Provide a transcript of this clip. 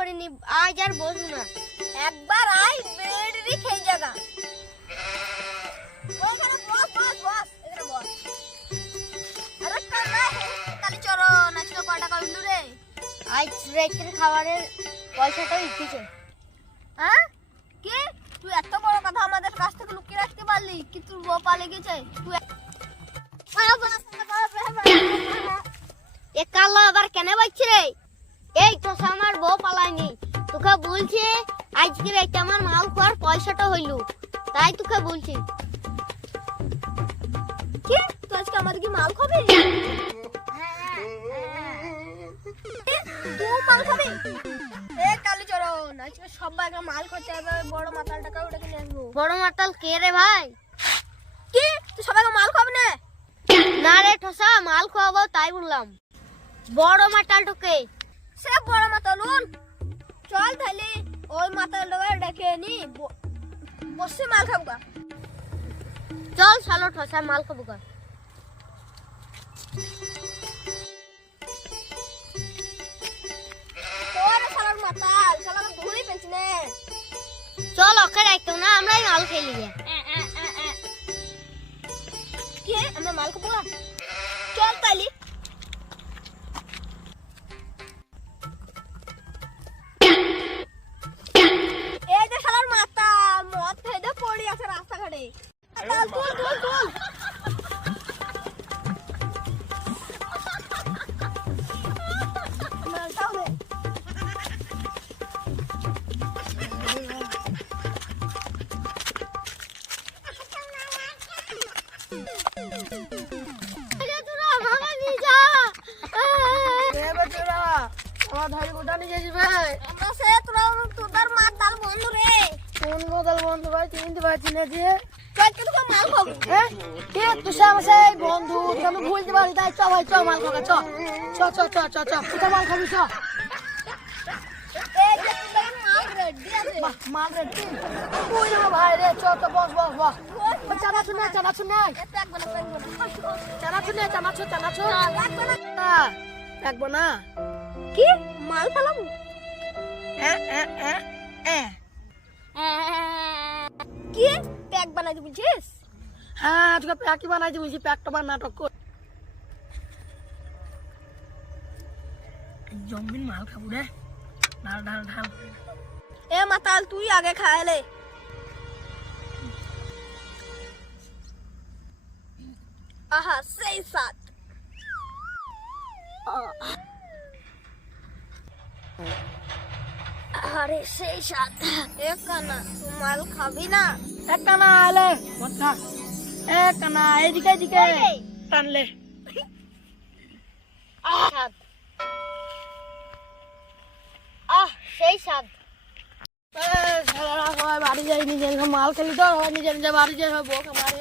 করিনি, আজ আর বসবো না। একবার আই বেড়ি খেয়ে জায়গা ওখানে বস বস বস এখানে বস। আরে কানা কালি চলো নাচলো কটা করলু রে? আজ রাতের খাবারের পয়সাটা উঠেছে। হ্যাঁ কি তুই এত বড় কথা আমাদের কাছ থেকে লুকিয়ে রাখতে পারলি? কি তোর বউ পালে গেছে? তুই এ কালো আবার কেন বলছি রে? এই তো আমার বউ পালায়নি, তোকে বলছে আজকে রাতে আমার মাল খাওয়ার পয়সাটা হইল, তাই তোকে বলছি। কি তুই আজকে আমাদের কি মাল খাবি? তুই মাল খাবি? এ কালি চলো আজকে সবাইকে মাল খেতে হবে। বড় মাতালটাকে ওটা কিনে আনবো। বড় মাতাল কে রে ভাই? কি তুই সবাইকে মাল খাবি না? না রে ঠসা, মাল খাওয়াবো তাই বললাম। বড় মাতালটাকে? সে বড় মাতালুন চল তাহলে ওই মাতালটাকে ডেকে নি বসে মাল খাবো। চল চলো ঠসা, মাল খাবো গা। তোর শালার মাতাল শালার ধুই পেছ নে। চল ওকে রাখতো না, আমরাই মাল খেলি গে। কি আমরা মাল খাবো? চল তাহলে। এই যে শালার মাতাল মদ খেয়ে পড়ে আছে রাস্তাঘাটে। মাতাল তুল তুল তুল। মালটাও নে। আমরা সে তোর মাতাল বন্ধু রে। কোন বদল বন্ধু ভাই চিনতে পারছি না যে। তুই কি তোকে মাল খাবো? হ্যাঁ কে তুই আমার সেই বন্ধু আমি ভুলতে পারি তাই চ ভাই চ মাল খাবে চ চ চ চ চ চ কোথায় মাল খাবি চ। এই যে তোর মাল রেডি আছে। বাহ মাল রে তুই না ভাই রে চ চ বস বস বস। চানা শুনে প্যাক বনা চানা লাগবে না। রাখবো না। কি মাল ফেলাবো? কি প্যাক বানাইতে বলছিস? হ্যাঁ তোকে প্যাকই বানাইতে বলছি, প্যাকটা বান নাটক কর। জমিন মাল খাবো রে, ঢাল ঢাল ঢাল। এ মাতাল তুই আগে খাইলে। আহা সেই সাত। আরে সেই সাত। এ কানা তুই মাল খাবি না? এক কানা আলে কথা এক কানা এদিকে এদিকে টানলে। স্বাদ, আহ সেই স্বাদ। বাড়ি যাই নিজে মাল খেলি তো নিজে নিজে বাড়ি যাই বউকে মারি